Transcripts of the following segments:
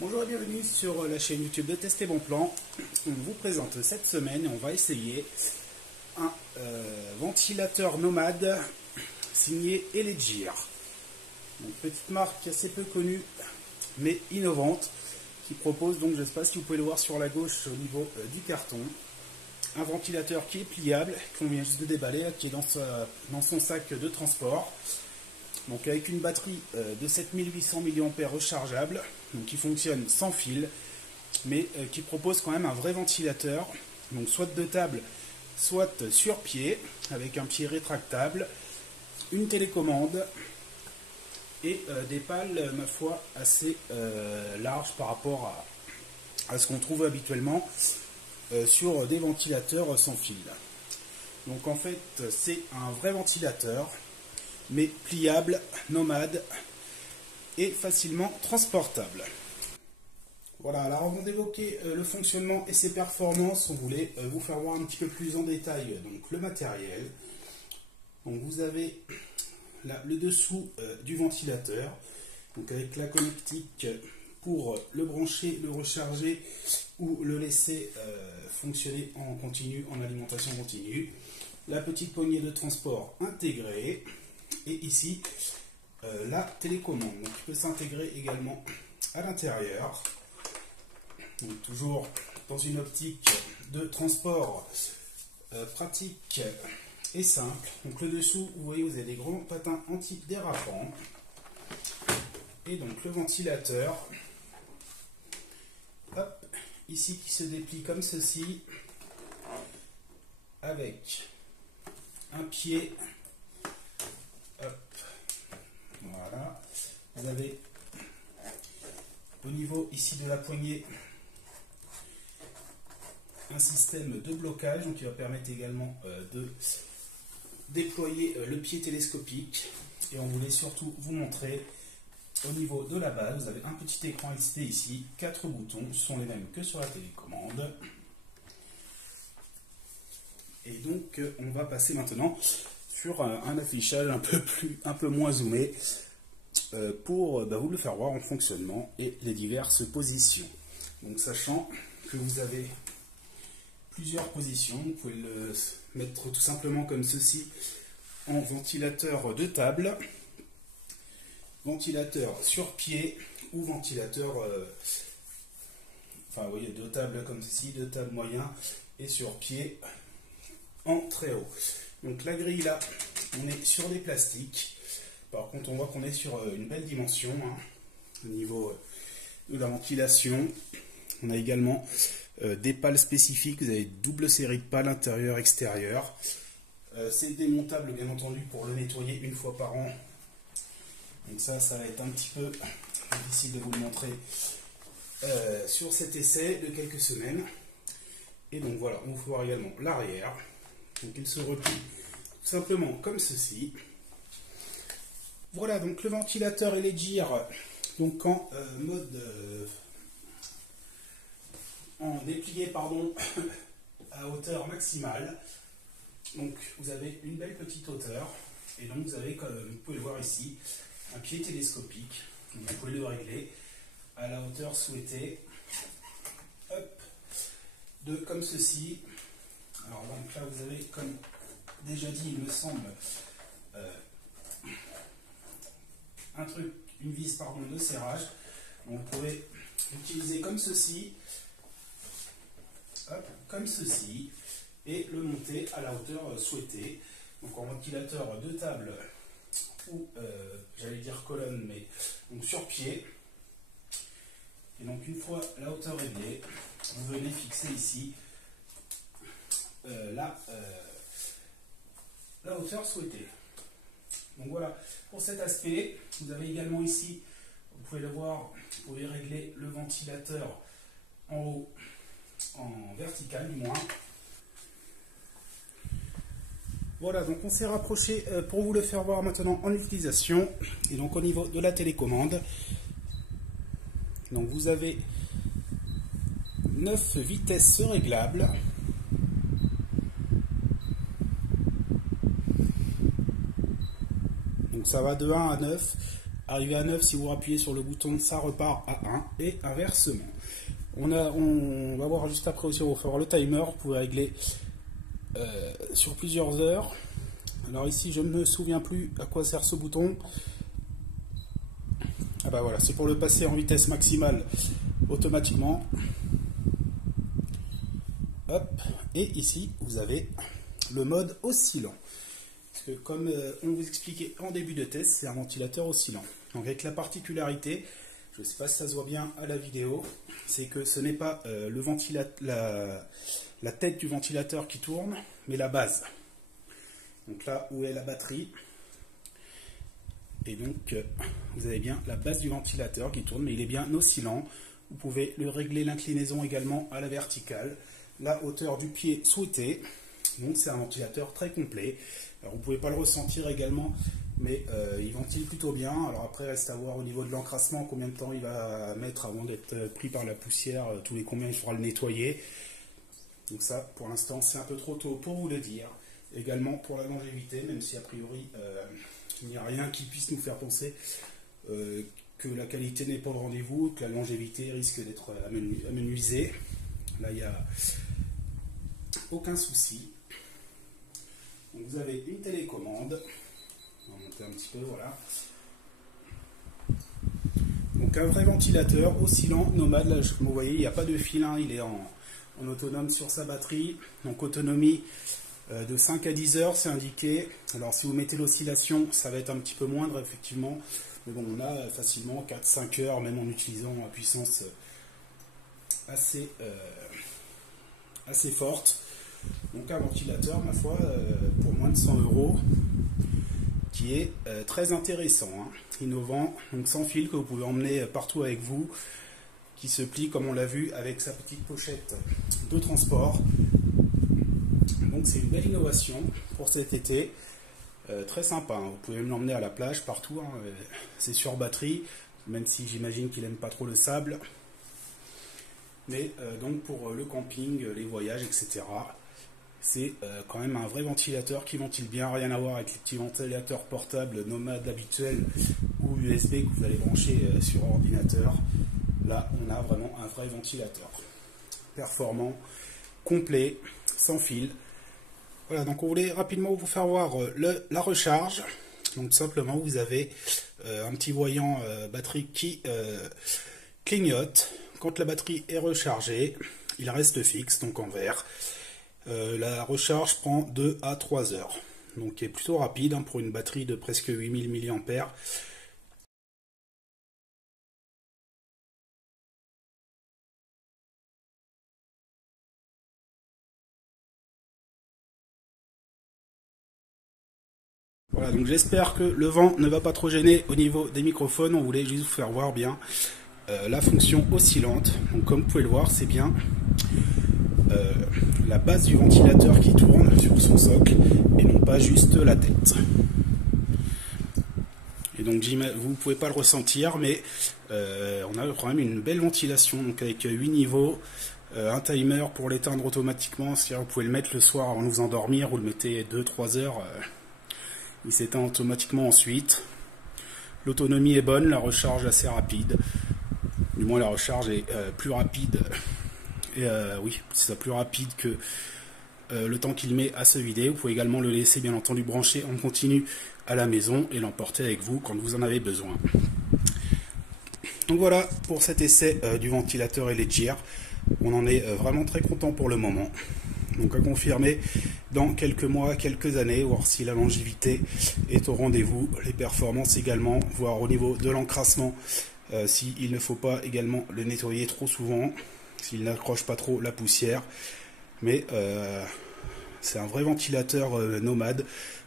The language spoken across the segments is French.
Bonjour et bienvenue sur la chaîne YouTube de Test et Bon Plan. On vous présente cette semaine et on va essayer un ventilateur nomade signé Elegir. Donc, petite marque assez peu connue mais innovante qui propose, donc je ne sais pas si vous pouvez le voir sur la gauche au niveau du carton, un ventilateur qui est pliable, qu'on vient juste de déballer, qui est dans son sac de transport. Donc avec une batterie de 7800 mAh rechargeable, donc qui fonctionne sans fil, mais qui propose quand même un vrai ventilateur, donc soit de table, soit sur pied, avec un pied rétractable, une télécommande et des pales, ma foi, assez larges par rapport à ce qu'on trouve habituellement sur des ventilateurs sans fil. Donc en fait, c'est un vrai ventilateur, mais pliable, nomade et facilement transportable. Voilà, alors avant d'évoquer le fonctionnement et ses performances, on voulait vous faire voir un petit peu plus en détail donc, le matériel. Donc vous avez là le dessous du ventilateur, donc avec la connectique pour le brancher, le recharger ou le laisser fonctionner en continu, en alimentation continue. La petite poignée de transport intégrée. Et ici, la télécommande, donc, qui peut s'intégrer également à l'intérieur. Donc toujours dans une optique de transport pratique et simple. Donc le dessous, vous voyez, vous avez des grands patins anti-dérapants. Et donc le ventilateur, hop, ici qui se déplie comme ceci, avec un pied. Hop. Voilà, vous avez au niveau ici de la poignée un système de blocage donc qui va permettre également de déployer le pied télescopique. Et on voulait surtout vous montrer au niveau de la base, vous avez un petit écran LCD ici, 4 boutons, ce sont les mêmes que sur la télécommande. Et donc on va passer maintenant sur un affichage un peu moins zoomé pour vous le faire voir en fonctionnement et les diverses positions. Donc sachant que vous avez plusieurs positions, vous pouvez le mettre tout simplement comme ceci en ventilateur de table, ventilateur sur pied ou ventilateur, enfin vous voyez, de table comme ceci, de table moyen et sur pied en très haut. Donc la grille là, on est sur des plastiques. Par contre, on voit qu'on est sur une belle dimension au niveau de la ventilation. On a également des pales spécifiques. Vous avez double série de pales intérieur-extérieur. C'est démontable bien entendu pour le nettoyer une fois par an. Donc ça va être un petit peu difficile de vous le montrer sur cet essai de quelques semaines. Et donc voilà, on va voir également l'arrière. Donc il se replie tout simplement comme ceci. Voilà, donc le ventilateur Elegir, donc en mode en déplié pardon à hauteur maximale. Donc vous avez une belle petite hauteur et donc vous avez, comme vous pouvez le voir ici, un pied télescopique. Donc vous pouvez le régler à la hauteur souhaitée. Hop, comme ceci. Alors donc là vous avez, comme déjà dit, il me semble, une vis pardon, de serrage. Donc vous pouvez l'utiliser comme ceci, hop, comme ceci, et le monter à la hauteur souhaitée. Donc en ventilateur de table ou j'allais dire colonne, mais donc sur pied. Et donc une fois la hauteur réglée, vous venez fixer ici la hauteur souhaitée. Donc voilà pour cet aspect. Vous avez également ici, vous pouvez le voir, vous pouvez régler le ventilateur en haut, en vertical du moins. Voilà, donc on s'est rapproché pour vous le faire voir maintenant en utilisation. Et donc au niveau de la télécommande, donc vous avez 9 vitesses réglables. Donc ça va de 1 à 9. Arrivé à 9, si vous appuyez sur le bouton, ça repart à 1 et inversement. On va voir juste après aussi, on va faire le timer. Vous pouvez régler sur plusieurs heures. Alors ici, je ne me souviens plus à quoi sert ce bouton. Ah bah voilà, c'est pour le passer en vitesse maximale automatiquement. Hop, et ici, vous avez le mode oscillant. Parce que comme on vous expliquait en début de test, c'est un ventilateur oscillant. Donc avec la particularité, je ne sais pas si ça se voit bien à la vidéo, c'est que ce n'est pas la tête du ventilateur qui tourne, mais la base. Donc là où est la batterie. Et donc vous avez bien la base du ventilateur qui tourne, mais il est bien oscillant. Vous pouvez le régler l'inclinaison également à la verticale, la hauteur du pied souhaité. Donc c'est un ventilateur très complet. Alors vous ne pouvez pas le ressentir également, mais il ventile plutôt bien. Alors après, reste à voir au niveau de l'encrassement combien de temps il va mettre avant d'être pris par la poussière, tous les combien il faudra le nettoyer. Donc ça, pour l'instant, c'est un peu trop tôt pour vous le dire. Également pour la longévité, même si a priori il n'y a rien qui puisse nous faire penser que la qualité n'est pas au rendez-vous, que la longévité risque d'être amenuisée. Là, il n'y a aucun souci. Donc vous avez une télécommande. On va monter un petit peu, voilà. Donc un vrai ventilateur oscillant nomade. Là, vous voyez, il n'y a pas de fil, hein, il est en autonome sur sa batterie. Donc autonomie de 5 à 10 heures, c'est indiqué. Alors si vous mettez l'oscillation, ça va être un petit peu moindre, effectivement. Mais bon, on a facilement 4-5 heures, même en utilisant la puissance assez forte. Donc un ventilateur, ma foi, pour moins de 100 €, qui est très intéressant, hein, innovant, donc sans fil, que vous pouvez emmener partout avec vous, qui se plie comme on l'a vu avec sa petite pochette de transport. Donc c'est une belle innovation pour cet été, très sympa, hein. Vous pouvez même l'emmener à la plage, partout, hein. C'est sur batterie, même si j'imagine qu'il n'aime pas trop le sable. Mais donc pour le camping, les voyages, etc., c'est quand même un vrai ventilateur qui ventile bien, rien à voir avec les petits ventilateurs portables nomades habituels ou USB que vous allez brancher sur ordinateur. Là, on a vraiment un vrai ventilateur performant, complet, sans fil. Voilà, donc on voulait rapidement vous faire voir la recharge. Donc simplement, vous avez un petit voyant batterie qui clignote. Quand la batterie est rechargée, il reste fixe, donc en vert. La recharge prend 2 à 3 heures, donc qui est plutôt rapide, hein, pour une batterie de presque 8000 mAh. Voilà, donc j'espère que le vent ne va pas trop gêner au niveau des microphones. On voulait juste vous faire voir bien la fonction oscillante. Donc comme vous pouvez le voir, c'est bien la base du ventilateur qui tourne sur son socle et non pas juste la tête. Et donc vous ne pouvez pas le ressentir, mais on a quand même une belle ventilation, donc avec 8 niveaux, un timer pour l'éteindre automatiquement, c'est-à-dire vous pouvez le mettre le soir avant de vous endormir, vous le mettez 2-3 heures, il s'éteint automatiquement ensuite. L'autonomie est bonne, la recharge assez rapide, du moins la recharge est plus rapide. Et oui, c'est plus rapide que le temps qu'il met à se vider. Vous pouvez également le laisser bien entendu branché en continu à la maison et l'emporter avec vous quand vous en avez besoin. Donc voilà pour cet essai du ventilateur Elegear. On en est vraiment très content pour le moment. Donc à confirmer dans quelques mois, quelques années, voir si la longévité est au rendez-vous, les performances également, voir au niveau de l'encrassement, s'il ne faut pas également le nettoyer trop souvent, s'il n'accroche pas trop la poussière. Mais c'est un vrai ventilateur nomade,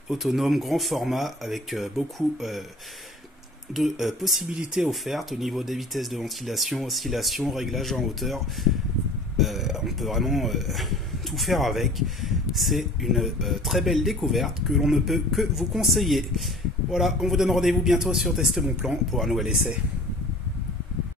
autonome, grand format, avec beaucoup de possibilités offertes au niveau des vitesses de ventilation, oscillation, réglage en hauteur. On peut vraiment tout faire avec. C'est une très belle découverte que l'on ne peut que vous conseiller. Voilà, on vous donne rendez-vous bientôt sur Test Mon Plan pour un nouvel essai.